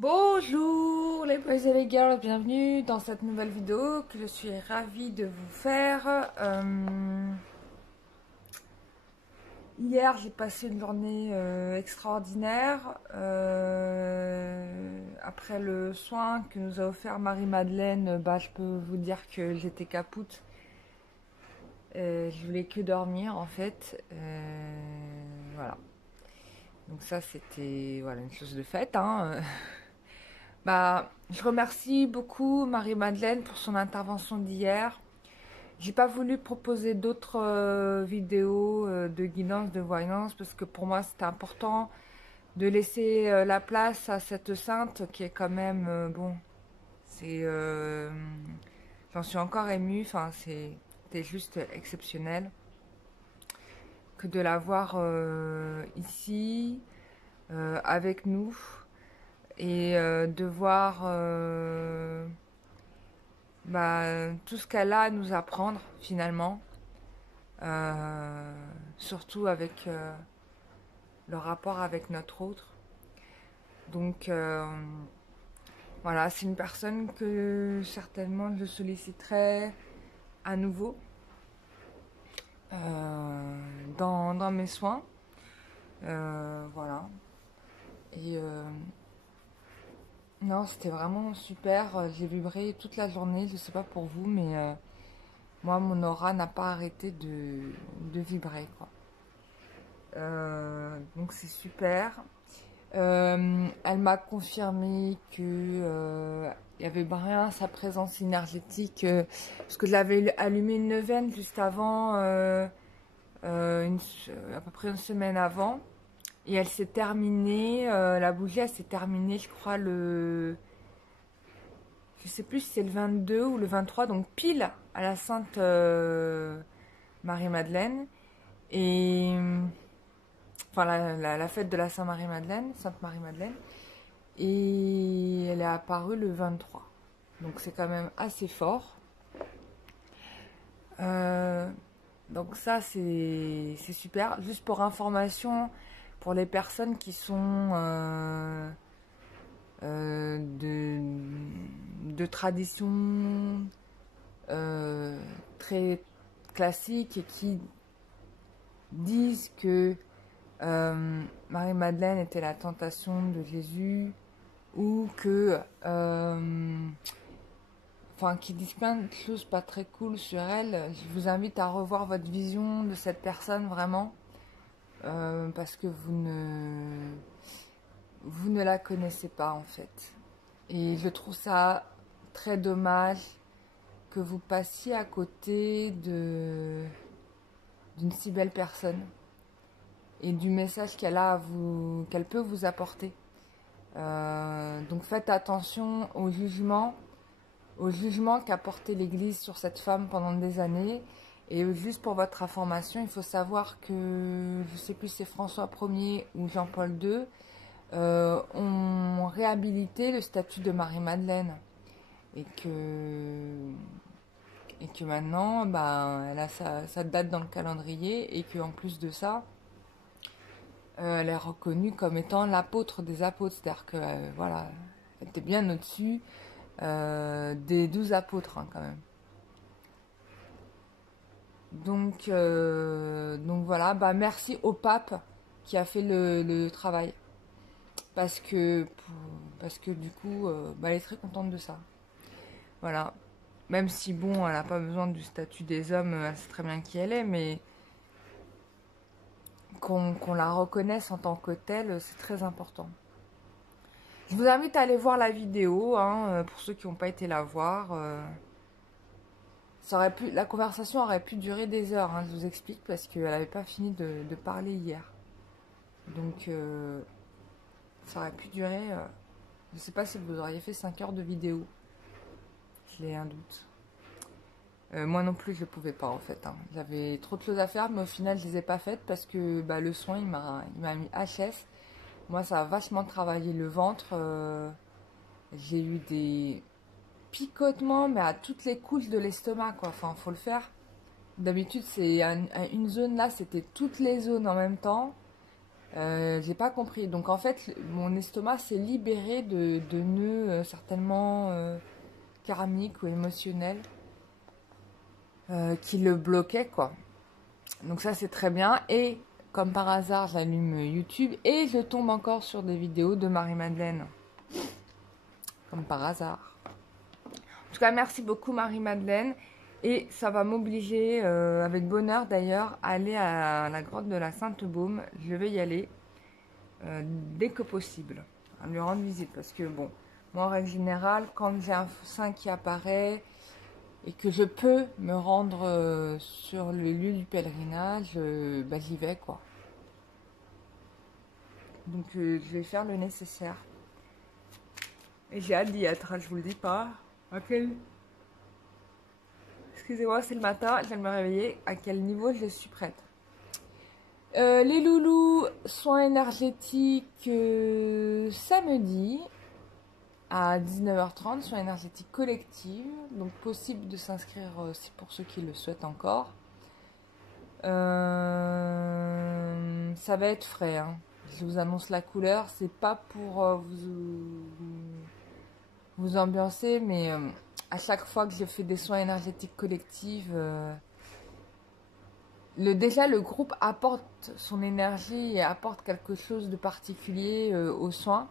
Bonjour les boys et les girls, bienvenue dans cette nouvelle vidéo que je suis ravie de vous faire. Hier j'ai passé une journée extraordinaire. Après le soin que nous a offert Marie-Madeleine, je peux vous dire que j'étais capoute. Je voulais que dormir en fait. Voilà. Donc ça c'était voilà, une chose de faite, hein. Je remercie beaucoup Marie-Madeleine pour son intervention d'hier. J'ai pas voulu proposer d'autres vidéos de guidance, de voyance, parce que pour moi c'était important de laisser la place à cette sainte qui est quand même, bon, c'est, j'en suis encore émue, enfin c'était juste exceptionnel que de la voir ici avec nous et de voir tout ce qu'elle a à nous apprendre finalement, surtout avec le rapport avec notre autre. Donc voilà, c'est une personne que certainement je solliciterai à nouveau dans mes soins. Voilà. Et non, c'était vraiment super. J'ai vibré toute la journée. Je sais pas pour vous, mais moi, mon aura n'a pas arrêté de vibrer, quoi. Donc c'est super. Elle m'a confirmé que il y avait rien sa présence énergétique, parce que je l'avais allumé une neuvaine juste avant, à peu près une semaine avant, et elle s'est terminée, la bougie elle s'est terminée je crois je sais plus si c'est le 22 ou le 23, donc pile à la Sainte Marie-Madeleine, et enfin la fête de la Sainte Marie-Madeleine, Sainte Marie-Madeleine, et elle est apparue le 23. Donc c'est quand même assez fort. Donc ça c'est super. Juste pour information, pour les personnes qui sont de tradition très classique et qui disent que Marie-Madeleine était la tentation de Jésus, ou que enfin qui disent plein de choses pas très cool sur elle. Je vous invite à revoir votre vision de cette personne vraiment, parce que vous ne la connaissez pas en fait, et je trouve ça très dommage que vous passiez à côté d'une si belle personne et du message qu'elle a à vous, qu'elle peut vous apporter. Donc faites attention au jugement qu'a porté l'Église sur cette femme pendant des années. Et juste pour votre information, il faut savoir que, je sais plus si c'est François Ier ou Jean-Paul II, ont réhabilité le statut de Marie-Madeleine. Et que maintenant, elle a sa date dans le calendrier, et qu'en plus de ça, elle est reconnue comme étant l'apôtre des apôtres. C'est-à-dire que, voilà, elle était bien au-dessus des 12 apôtres, hein, quand même. Donc voilà, merci au pape qui a fait le travail. Parce que du coup, elle est très contente de ça. Voilà. Même si, bon, elle n'a pas besoin du statut des hommes, elle sait très bien qui elle est, mais qu'on la reconnaisse en tant que telle, c'est très important. Je vous invite à aller voir la vidéo, hein, pour ceux qui n'ont pas été la voir. La conversation aurait pu durer des heures, hein, je vous explique, parce qu'elle n'avait pas fini de parler hier. Donc, ça aurait pu durer... je ne sais pas si vous auriez fait 5 heures de vidéo. J'ai un doute. Moi non plus, je ne pouvais pas, en fait, hein. J'avais trop de choses à faire, mais au final, je ne les ai pas faites parce que le soin, il m'a mis HS. Moi, ça a vachement travaillé le ventre. J'ai eu des picotements, mais à toutes les couches de l'estomac, quoi. Enfin, faut le faire. D'habitude, c'est une zone là, c'était toutes les zones en même temps. J'ai pas compris. Donc en fait, mon estomac s'est libéré de nœuds certainement karmiques ou émotionnels qui le bloquaient, quoi. Donc ça, c'est très bien. Et comme par hasard, j'allume YouTube et je tombe encore sur des vidéos de Marie-Madeleine. Comme par hasard. En tout cas, merci beaucoup Marie-Madeleine. Et ça va m'obliger, avec bonheur d'ailleurs, à aller à la grotte de la Sainte-Baume. Je vais y aller dès que possible. À lui rendre visite. Parce que bon, moi en règle générale, quand j'ai un sein qui apparaît et que je peux me rendre sur le lieu du pèlerinage, bah, j'y vais quoi. Donc je vais faire le nécessaire. Et j'ai hâte d'y être, je vous le dis pas. Ok. Excusez-moi, c'est le matin, je viens de me réveiller. À quel niveau je suis prête? Les loulous, soins énergétiques samedi à 19h30, soins énergétiques collectives. Donc possible de s'inscrire aussi pour ceux qui le souhaitent encore. Ça va être frais, hein. Je vous annonce la couleur, c'est pas pour vous ambiancer, mais à chaque fois que je fais des soins énergétiques collectifs, déjà le groupe apporte son énergie et apporte quelque chose de particulier aux soins.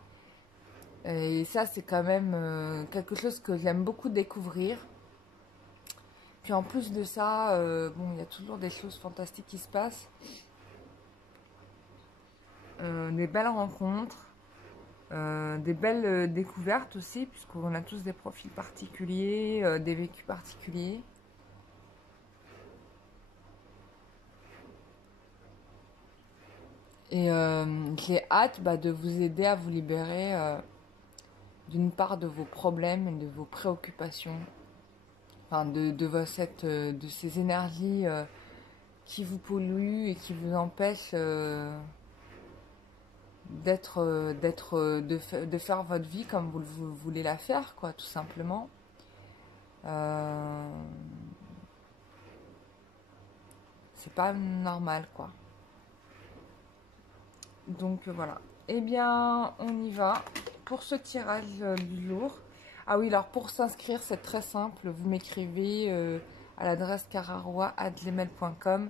Et ça, c'est quand même quelque chose que j'aime beaucoup découvrir. Puis en plus de ça, bon, il y a toujours des choses fantastiques qui se passent. Des belles rencontres. Des belles découvertes aussi, puisqu'on a tous des profils particuliers, des vécus particuliers. Et j'ai hâte de vous aider à vous libérer d'une part de vos problèmes et de vos préoccupations, enfin de ces énergies qui vous polluent et qui vous empêchent de faire votre vie comme vous voulez la faire, quoi, tout simplement. C'est pas normal, quoi. Donc voilà. Eh bien, on y va pour ce tirage du jour. Ah oui, alors pour s'inscrire, c'est très simple. Vous m'écrivez à l'adresse cararoi@gmail.com.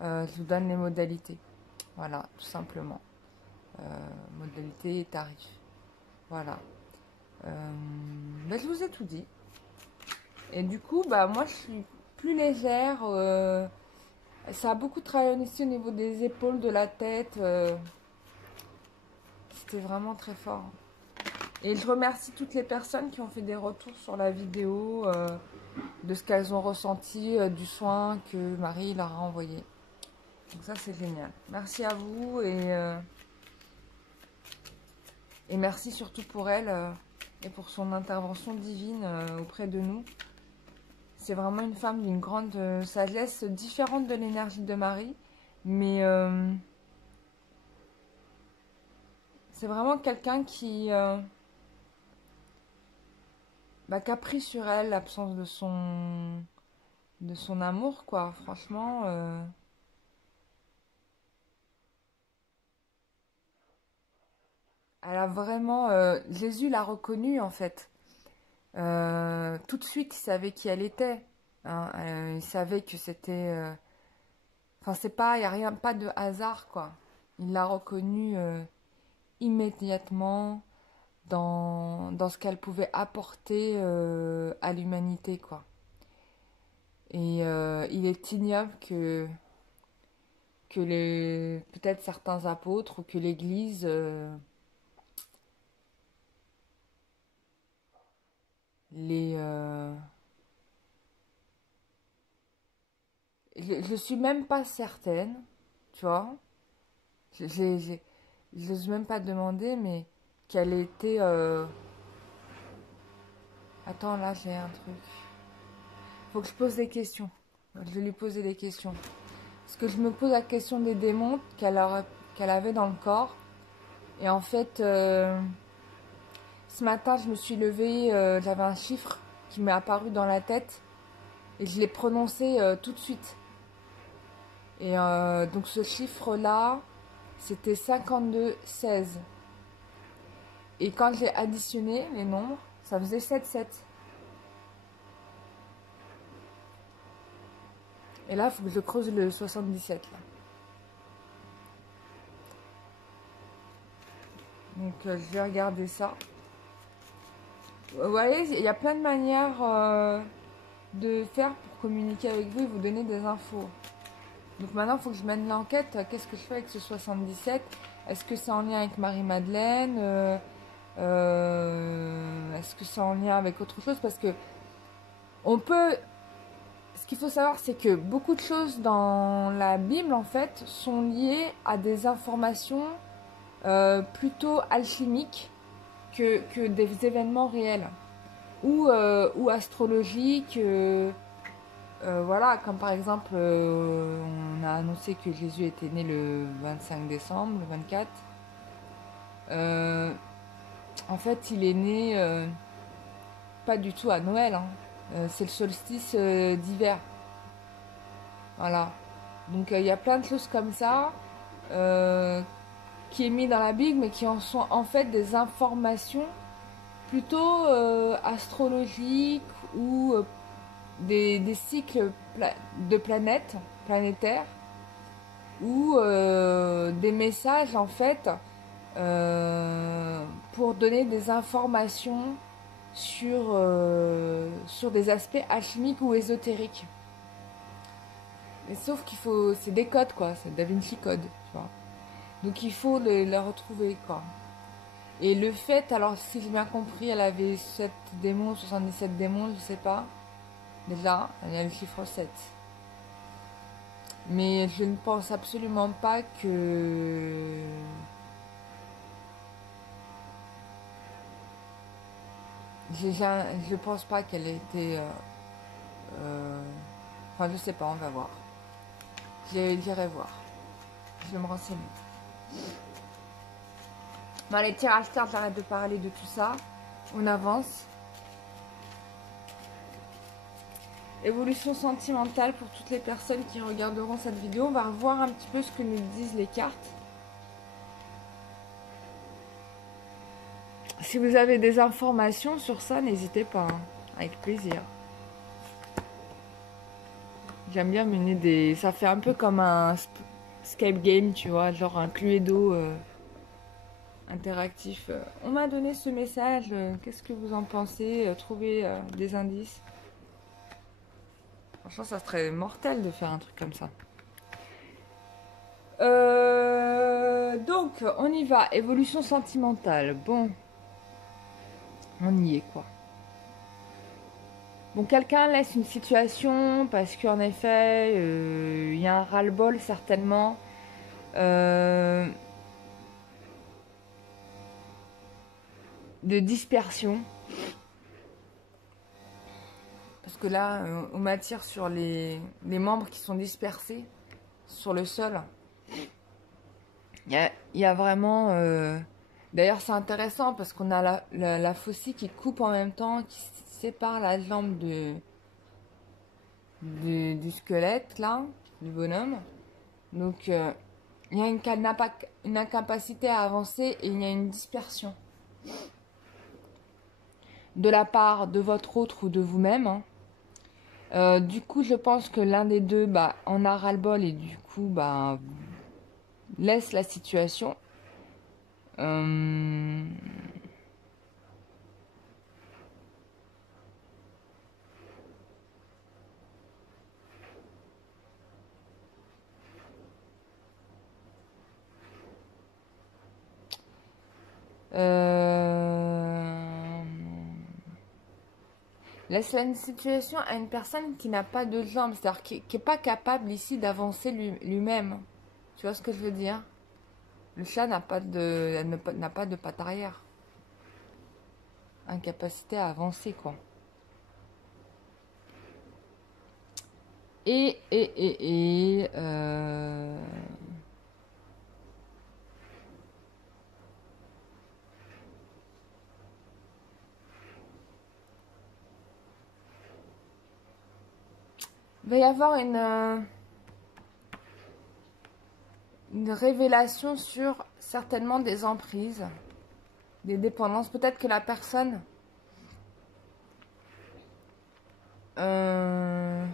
Je vous donne les modalités. Voilà, tout simplement. Modalités et tarifs. Voilà. Je vous ai tout dit. Et du coup, moi, je suis plus légère. Ça a beaucoup travaillé ici au niveau des épaules, de la tête. C'était vraiment très fort. Et je remercie toutes les personnes qui ont fait des retours sur la vidéo, de ce qu'elles ont ressenti, du soin que Marie leur a envoyé. Donc ça, c'est génial. Merci à vous et merci surtout pour elle et pour son intervention divine auprès de nous. C'est vraiment une femme d'une grande sagesse, différente de l'énergie de Marie, mais c'est vraiment quelqu'un qui a pris sur elle l'absence de son amour, quoi. Franchement, elle a vraiment... Jésus l'a reconnue, en fait. Tout de suite, il savait qui elle était. Hein. Il savait que c'était... Enfin, c'est pas... Il n'y a rien, pas de hasard, quoi. Il l'a reconnue immédiatement dans ce qu'elle pouvait apporter à l'humanité, quoi. Et il est ignoble que peut-être certains apôtres ou que l'Église les... je suis même pas certaine, tu vois. Je n'ose même pas demander, mais qu'elle était... Attends, là, j'ai un truc. Faut que je pose des questions. Je vais lui poser des questions. Parce que je me pose la question des démons qu'elle avait dans le corps. Et en fait, ce matin, je me suis levée, j'avais un chiffre qui m'est apparu dans la tête. Et je l'ai prononcé tout de suite. Et donc ce chiffre-là, c'était 52, 16. Et quand j'ai additionné les nombres, ça faisait 7, 7. Et là, il faut que je creuse le 77. Là. Donc, je vais regarder ça. Vous voyez, il y a plein de manières de faire pour communiquer avec vous et vous donner des infos. Donc maintenant, il faut que je mène l'enquête. Qu'est-ce que je fais avec ce 77? Est-ce que c'est en lien avec Marie-Madeleine? Est-ce que c'est en lien avec autre chose? Parce que on peut... Ce qu'il faut savoir, c'est que beaucoup de choses dans la Bible, en fait, sont liées à des informations plutôt alchimiques que des événements réels. Ou astrologiques. Voilà, comme par exemple, on a annoncé que Jésus était né le 25 décembre, le 24. En fait, il est né pas du tout à Noël. Hein. C'est le solstice d'hiver. Voilà. Donc, il y a plein de choses comme ça qui est mis dans la Bible, mais qui en sont en fait des informations plutôt astrologiques ou des cycles de planètes, planétaires, ou des messages en fait pour donner des informations sur des aspects alchimiques ou ésotériques. Mais sauf qu'il faut, c'est des codes quoi, c'est Da Vinci Code, tu vois. Donc il faut les retrouver quoi. Et le fait, alors si j'ai bien compris, elle avait 7 démons, 77 démons, je sais pas. Déjà, elle a le chiffre 7. Mais je ne pense absolument pas que... Je pense pas qu'elle ait été... Enfin, je sais pas, on va voir. J'irai voir. Je vais me renseigner. Bon, allez, tirage carte, j'arrête de parler de tout ça. On avance. Évolution sentimentale pour toutes les personnes qui regarderont cette vidéo. On va revoir un petit peu ce que nous disent les cartes. Si vous avez des informations sur ça, n'hésitez pas. Hein. Avec plaisir. J'aime bien mener des... Ça fait un peu comme un Skype game, tu vois. Genre un Cluedo interactif. On m'a donné ce message. Qu'est-ce que vous en pensez? Trouver des indices. Franchement, ça serait mortel de faire un truc comme ça. Donc, on y va. Évolution sentimentale. Bon. On y est, quoi. Bon, quelqu'un laisse une situation parce qu'en effet, il y a un ras-le-bol, certainement. De dispersion. Parce que là, on m'attire sur les membres qui sont dispersés sur le sol. Il y a vraiment... D'ailleurs, c'est intéressant parce qu'on a la faucille qui coupe en même temps, qui sépare la jambe du squelette, là, du bonhomme. Donc, il y a une incapacité à avancer et il y a une dispersion. De la part de votre autre ou de vous-même. Hein. Du coup, je pense que l'un des deux en a ras-le-bol et du coup, laisse la situation. Laisse la situation à une personne qui n'a pas de jambes, c'est-à-dire qui n'est pas capable ici d'avancer lui-même. Tu vois ce que je veux dire? Le chat n'a pas de patte arrière. Incapacité à avancer, quoi. Et il va y avoir une révélation sur certainement des emprises, des dépendances. Peut-être que la personne va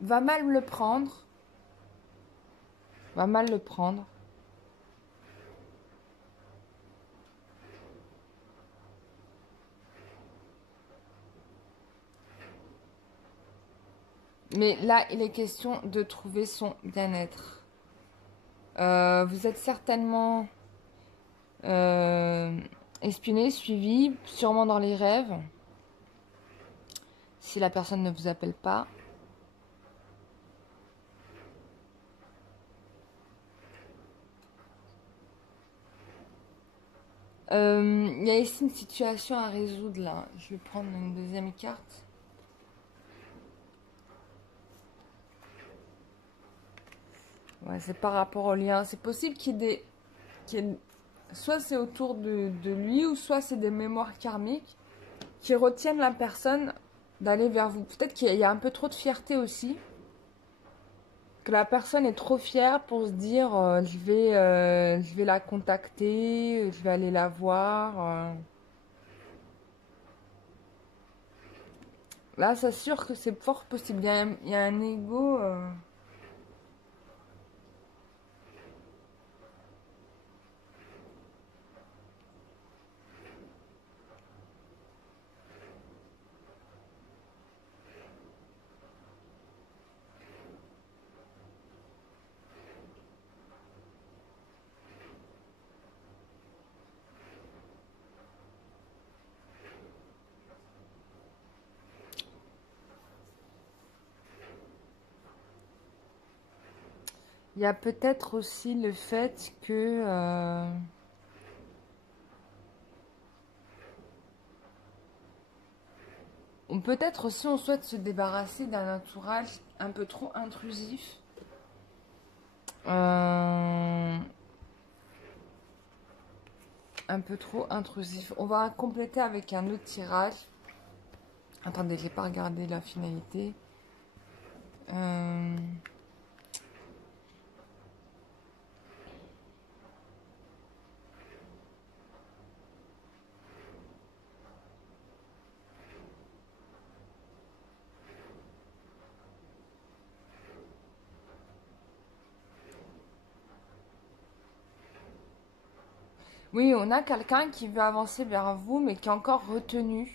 mal le prendre. Va mal le prendre. Mais là, il est question de trouver son bien-être. Vous êtes certainement espionné, suivi, sûrement dans les rêves. Si la personne ne vous appelle pas. Il y a ici une situation à résoudre là. Je vais prendre une deuxième carte. Ouais, c'est par rapport au lien. C'est possible qu'il y ait des... soit c'est autour de lui, ou soit c'est des mémoires karmiques qui retiennent la personne d'aller vers vous. Peut-être qu'il y a un peu trop de fierté aussi. Que la personne est trop fière pour se dire je vais la contacter, je vais aller la voir. Là, c'est sûr que c'est fort possible. Il y a un ego. Il y a peut-être aussi le fait que peut-être aussi on souhaite se débarrasser d'un entourage un peu trop intrusif. Un peu trop intrusif. On va compléter avec un autre tirage. Attendez, j'ai pas regardé la finalité. Oui, on a quelqu'un qui veut avancer vers vous, mais qui est encore retenu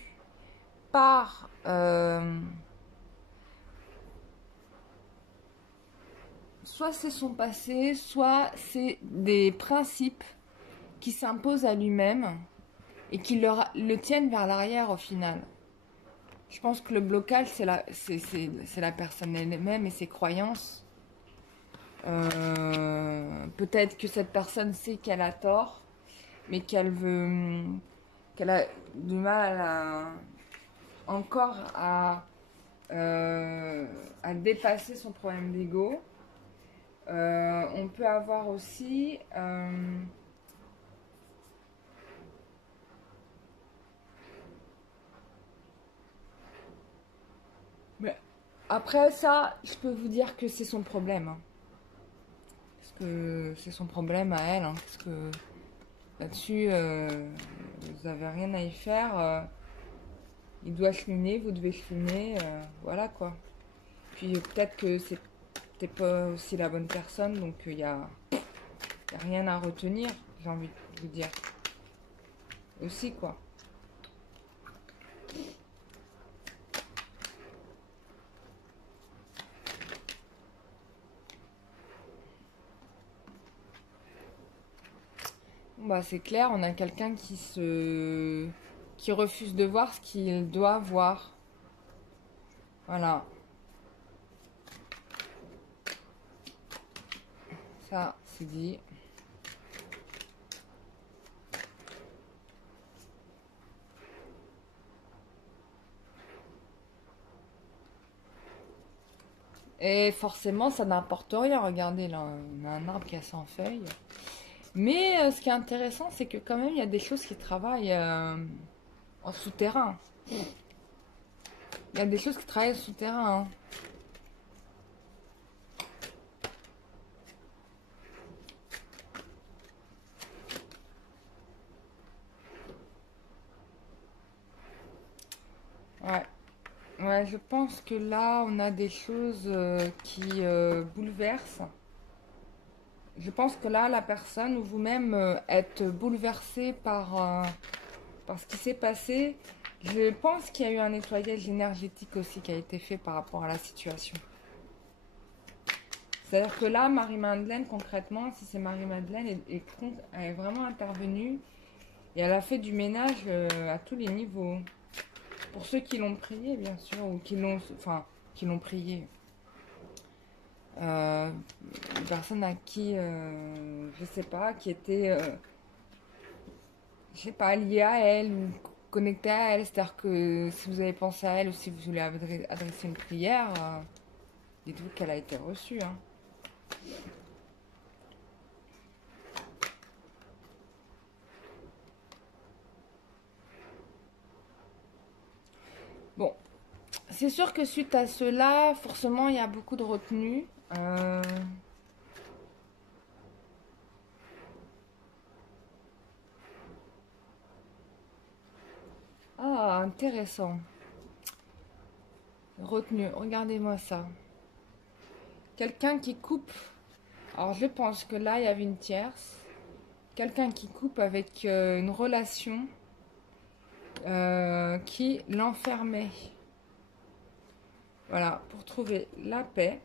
par soit c'est son passé, soit c'est des principes qui s'imposent à lui-même et qui le tiennent vers l'arrière au final. Je pense que le blocage, c'est la personne elle-même et ses croyances. Peut-être que cette personne sait qu'elle a tort, mais qu'elle a du mal encore à dépasser son problème d'ego. On peut avoir aussi mais après ça, je peux vous dire que c'est son problème, hein. Parce que c'est son problème à elle, hein, parce que là-dessus, vous n'avez rien à y faire. Il doit cheminer, vous devez cheminer, voilà quoi. Puis peut-être que c'est pas aussi la bonne personne, donc il y a rien à retenir, j'ai envie de vous dire. Aussi quoi. Bon, bah c'est clair, on a quelqu'un qui refuse de voir ce qu'il doit voir. Voilà. Ça, c'est dit. Et forcément, ça n'apporte rien. Regardez, là, on a un arbre qui a 100 feuilles. Mais ce qui est intéressant, c'est que quand même, il y a des choses qui travaillent en souterrain. Il y a des choses qui travaillent en souterrain, hein. Ouais, je pense que là, on a des choses qui bouleversent. Je pense que là, la personne ou vous-même êtes bouleversé par ce qui s'est passé. Je pense qu'il y a eu un nettoyage énergétique aussi qui a été fait par rapport à la situation. C'est-à-dire que là, Marie-Madeleine, concrètement, si c'est Marie-Madeleine, elle est vraiment intervenue et elle a fait du ménage à tous les niveaux. Pour ceux qui l'ont prié, bien sûr, ou qui l'ont prié. Une personne à qui, je sais pas, qui était, je sais pas, liée à elle ou connectée à elle. C'est-à-dire que si vous avez pensé à elle ou si vous lui avez adressé une prière, dites-vous qu'elle a été reçue. Hein. Bon, c'est sûr que suite à cela, forcément, il y a beaucoup de retenue. Ah, intéressant. Retenue, regardez-moi ça. Quelqu'un qui coupe. Alors, je pense que là, il y avait une tierce. Quelqu'un qui coupe avec une relation qui l'enfermait. Voilà, pour trouver la paix.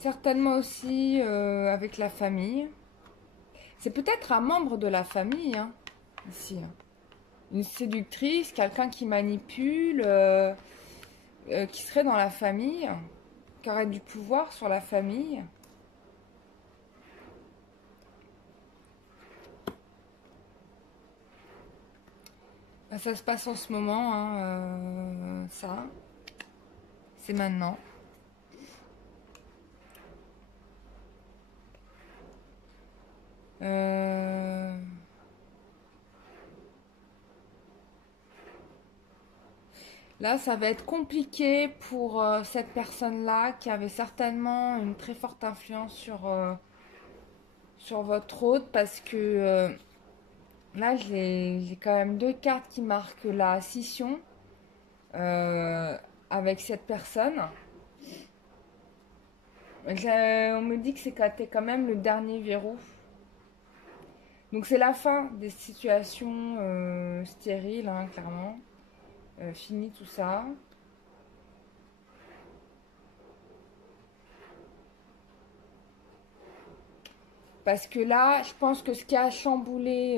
Certainement aussi avec la famille. C'est peut-être un membre de la famille, hein, ici. Hein. Une séductrice, quelqu'un qui manipule, qui serait dans la famille, qui aurait du pouvoir sur la famille. Ça se passe en ce moment, hein, ça. C'est maintenant. Là, ça va être compliqué pour cette personne-là qui avait certainement une très forte influence sur votre hôte parce que là, j'ai quand même deux cartes qui marquent la scission avec cette personne. On me dit que c'est quand même le dernier verrou. Donc c'est la fin des situations stériles, hein, clairement. Fini tout ça. Parce que là, je pense que ce qui a chamboulé...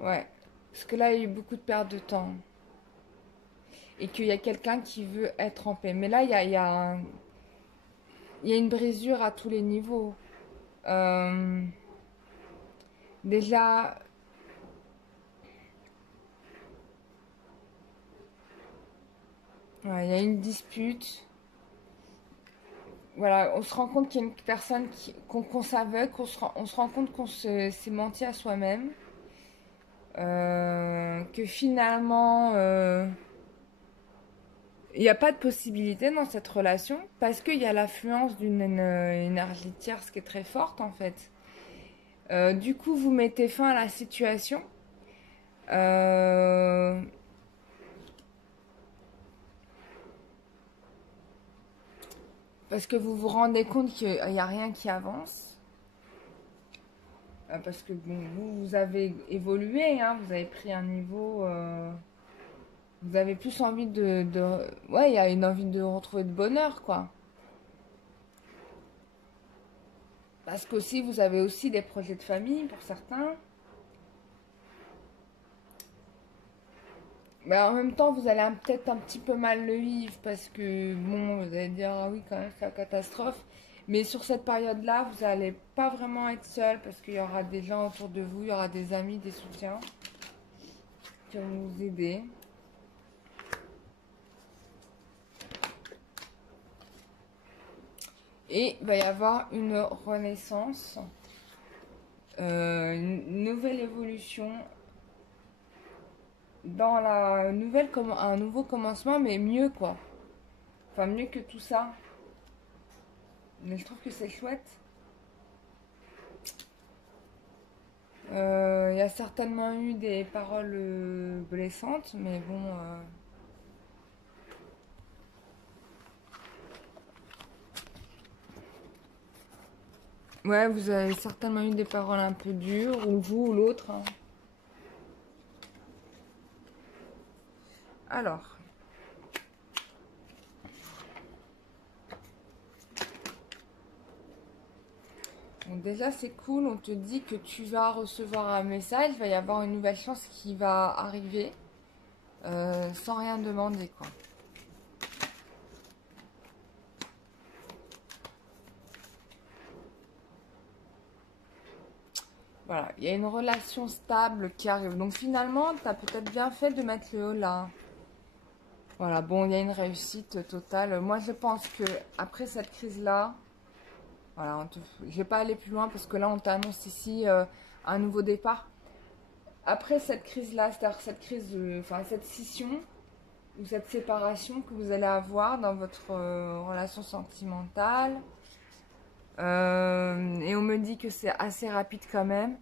ouais. Parce que là, il y a eu beaucoup de perte de temps. Et qu'il y a quelqu'un qui veut être en paix. Mais là, il y a une brisure à tous les niveaux. Déjà, ouais, il y a une dispute. Voilà, on se rend compte qu'il y a une personne qu'on s'aveugle, on se rend compte qu'on s'est menti à soi-même. Que finalement, il n'y a pas de possibilité dans cette relation parce qu'il y a l'affluence d'une énergie tierce qui est très forte en fait. Du coup, vous mettez fin à la situation. Parce que vous vous rendez compte qu'il n'y a rien qui avance. Parce que bon, vous avez évolué, hein, vous avez pris un niveau. Vous avez plus envie ouais, il y a une envie de retrouver de bonheur, quoi. Parce qu'aussi, vous avez aussi des projets de famille pour certains. Mais en même temps, vous allez peut-être un petit peu mal le vivre parce que, bon, vous allez dire, ah oui, quand même, c'est la catastrophe. Mais sur cette période-là, vous n'allez pas vraiment être seul parce qu'il y aura des gens autour de vous, il y aura des amis, des soutiens qui vont vous aider. Et il va y avoir une renaissance, une nouvelle évolution dans la nouvelle, un nouveau commencement, mais mieux quoi. Enfin, mieux que tout ça. Mais je trouve que c'est chouette. Il y a certainement eu des paroles blessantes, mais bon. Ouais, vous avez certainement eu des paroles un peu dures, ou vous ou l'autre. Hein. Alors. Donc déjà, c'est cool. On te dit que tu vas recevoir un message. Il va y avoir une nouvelle chance qui va arriver. Sans rien demander, quoi. Voilà, il y a une relation stable qui arrive. Donc finalement, tu as peut-être bien fait de mettre le haut là. Voilà, bon, il y a une réussite totale. Moi, je pense que après cette crise-là, voilà, je vais pas aller plus loin parce que là, on t'annonce ici un nouveau départ. Après cette crise-là, c'est-à-dire cette crise, enfin cette scission ou cette séparation que vous allez avoir dans votre relation sentimentale, et on me dit que c'est assez rapide quand même.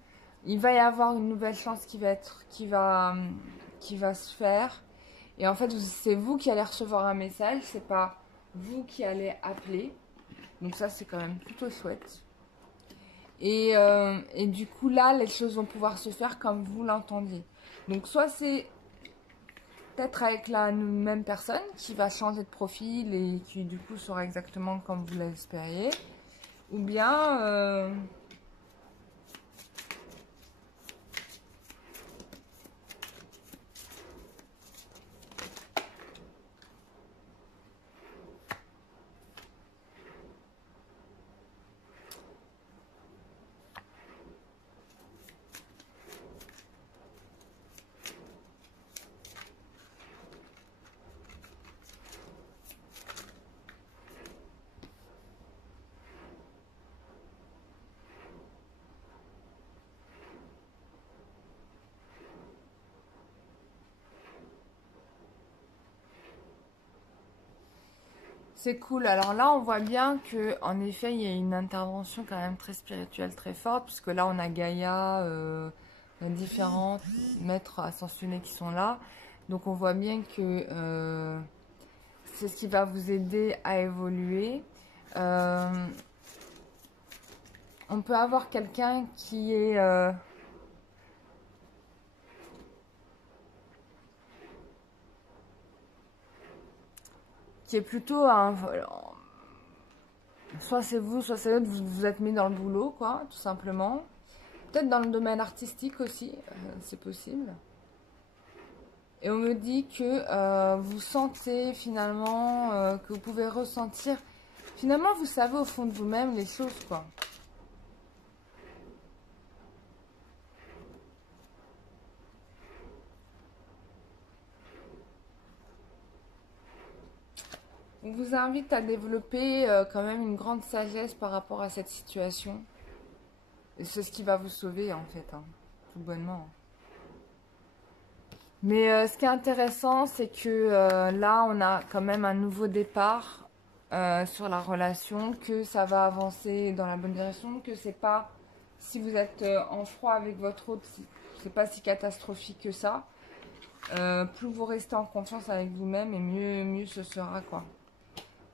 Il va y avoir une nouvelle chance qui va se faire. Et en fait, c'est vous qui allez recevoir un message, c'est pas vous qui allez appeler. Donc ça, c'est quand même plutôt chouette. Et du coup, là, les choses vont pouvoir se faire comme vous l'entendiez. Donc soit c'est peut-être avec la même personne qui va changer de profil et qui du coup sera exactement comme vous l'espériez. Ou bien... c'est cool. Alors là, on voit bien que, en effet, il y a une intervention quand même très spirituelle, très forte, puisque là, on a Gaïa, différents maîtres ascensionnés qui sont là. Donc, on voit bien que c'est ce qui va vous aider à évoluer. On peut avoir quelqu'un qui est... qui est plutôt un... Soit c'est vous, soit c'est l'autre, vous vous êtes mis dans le boulot, quoi, tout simplement. Peut-être dans le domaine artistique aussi, c'est possible. Et on me dit que vous sentez finalement, que vous pouvez ressentir. Finalement, vous savez au fond de vous-même les choses, quoi. On vous invite à développer quand même une grande sagesse par rapport à cette situation. Et c'est ce qui va vous sauver, en fait, hein, tout bonnement. Mais ce qui est intéressant, c'est que là, on a quand même un nouveau départ sur la relation, que ça va avancer dans la bonne direction, que c'est pas, si vous êtes en froid avec votre autre, c'est pas si catastrophique que ça. Plus vous restez en confiance avec vous-même, et mieux ce sera, quoi.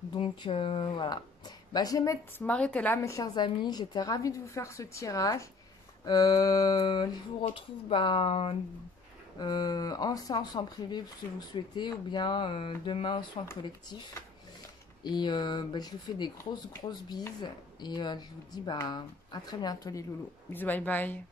Donc voilà. Bah, je vais m'arrêter là, mes chers amis. J'étais ravie de vous faire ce tirage. Je vous retrouve en séance en privé si vous souhaitez, ou bien demain au soin collectif. Et je vous fais des grosses bises. Et je vous dis à très bientôt les loulous. Bisous, bye bye.